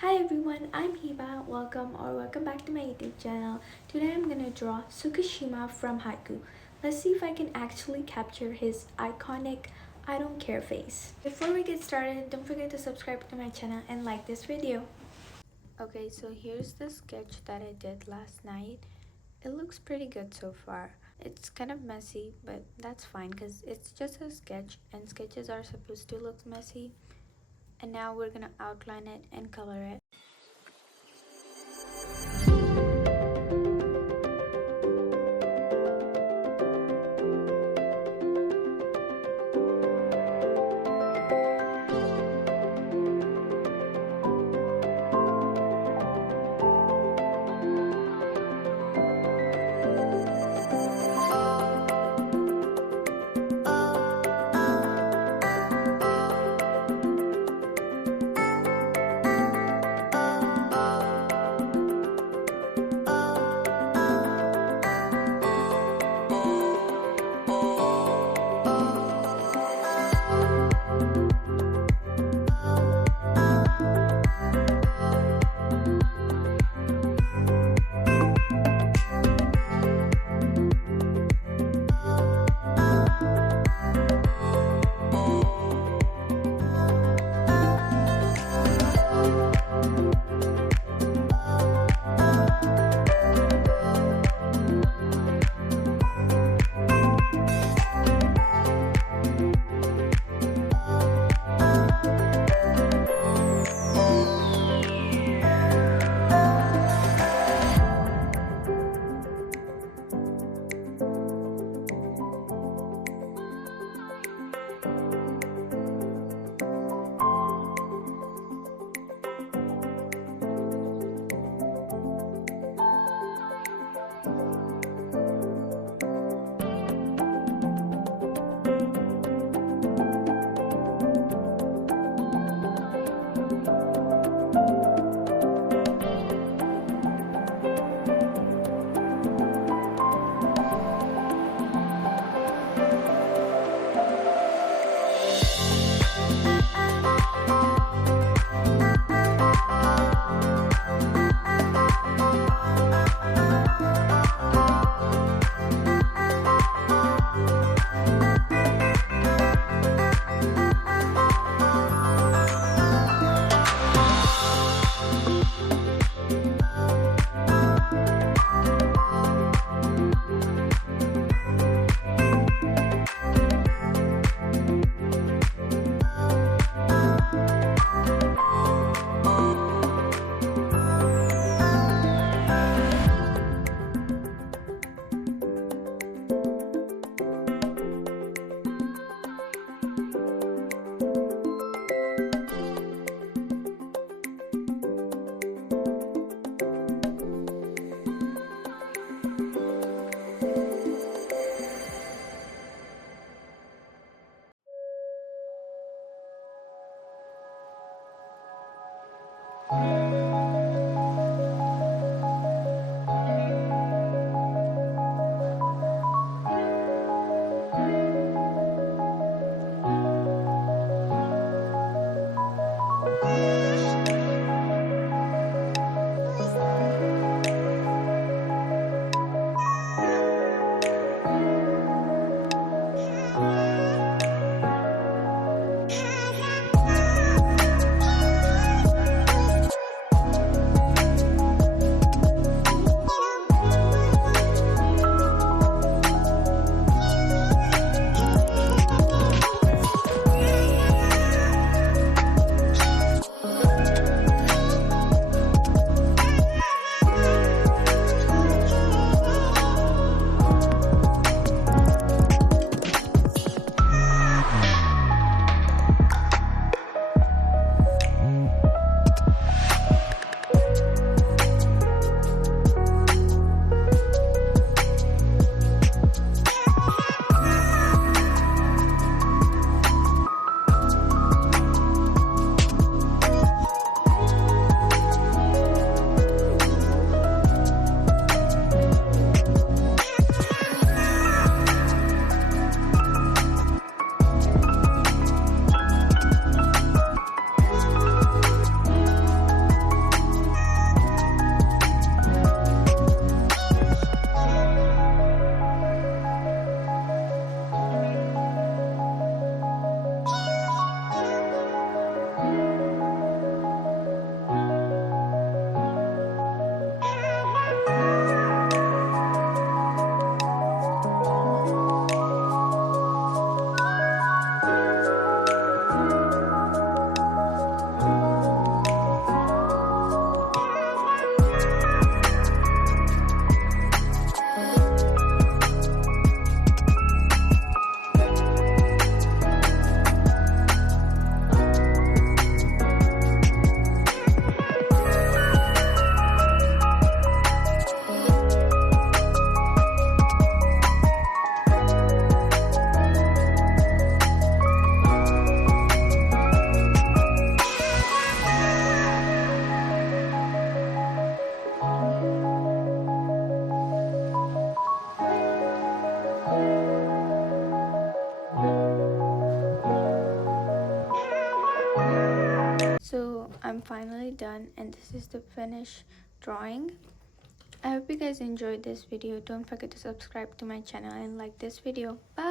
Hi everyone, I'm Hiba. Welcome back to my YouTube channel. Today I'm gonna draw Tsukishima from Haikyuu. Let's see if I can actually capture his iconic I don't care face. Before we get started, don't forget to subscribe to my channel and like this video. Okay, so here's the sketch that I did last night. It looks pretty good so far. It's kind of messy, but that's fine because it's just a sketch and sketches are supposed to look messy. And now we're gonna outline it and color it. I'm finally done, and this is the finished drawing. I hope you guys enjoyed this video. Don't forget to subscribe to my channel and like this video. Bye.